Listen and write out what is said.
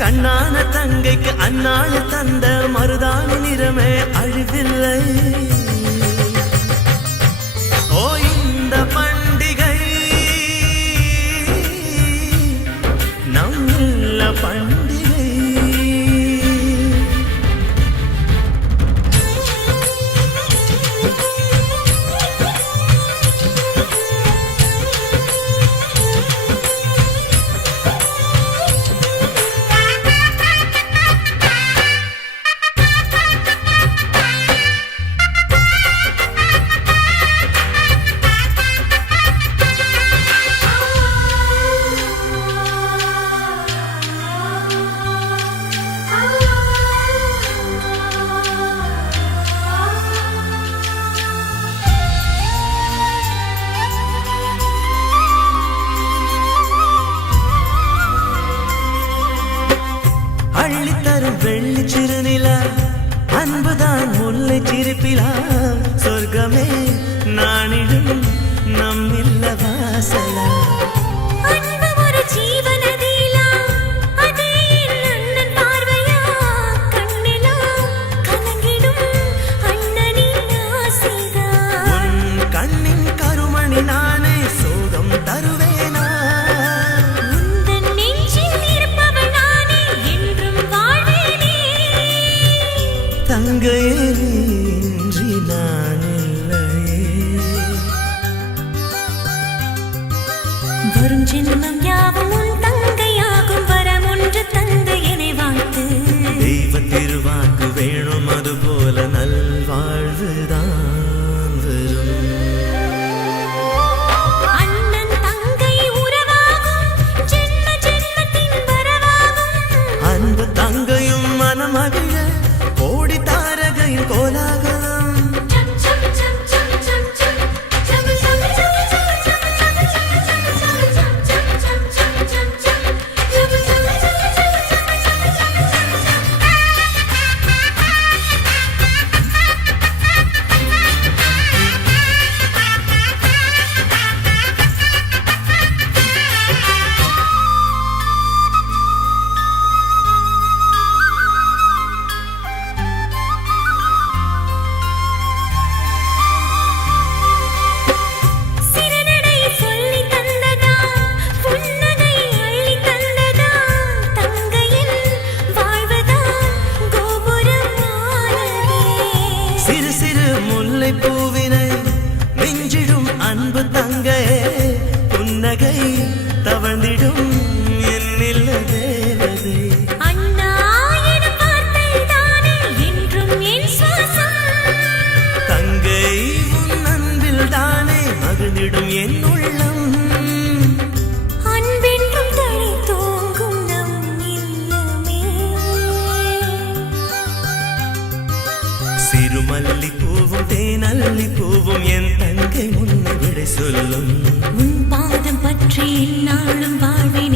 கண்ணான தங்கைக்கு அந்நாள் தந்த மருதான நிறமே அழிவில்லை. ஓ இந்த பண்டிகை நம்முள்ள பண்டிகை. அள்ளித்தரும் வெள்ளி சிறுநிலா அன்புதான் முல்லை சிரிப்பிலா. சொர்க்கமே நானிடும் நம்மில்ல வாசலா. அன்பு ஒரு ஜீவநதியிலா அதே அண்ணன் பார்வையா. கண்ணிலா கலங்கிடும் அண்ணனின் ஆசைதா. உன் கண்ணின் கருமணி நானே சோகம் தருவேனா. உந்தன் நெஞ்சில் இருப்பவள் நானே என்றும் வாழ்வேனே. தங்கையே இன்றி நான் இல்லையே. வரும் ஜென்மம் யாவும் உன் தங்கையாகும். வரம் ஒன்று தந்து என்னை வாழ்த்து. தெய்வ திருவாக்கு வேணும் அதுபோல நல்வாழ்வுதான் வரும். அண்ணன் தங்கை உறவாகும் ஜென்ம ஜென்மத்தின் வரவாகும். அன்பு தங்கையும் மனமகிழ கோடி தாரகையின் கோலாகலம். சிறுநடை சொல்லி தந்ததா புன்னகை அள்ளி தந்ததா. தங்கையின் வாழ்வுதான் கோபுரமானதே. சிறு சிறு முல்லை பூவினை நெஞ்சிடும் அன்பு தங்கையே. புன்னகை தவழ்ந்திடும் என்னில்ல தேவதை. அண்ணா எனும் வார்த்தை தானே என்றும் என் சுவாசம். தங்கை உன் அன்பில் தானே மகிழ்ந்திடும் என் உள்ளம். அன்பென்றும் தழை தோங்கும் நம் இல்லமே. சிறுமல்லி பூவும் தேனல்லி பூவும் என் தங்கை முன்னை விடை சொல்லும். உன் பாதம் பற்றி எந்நாளும் வாழ்வேன்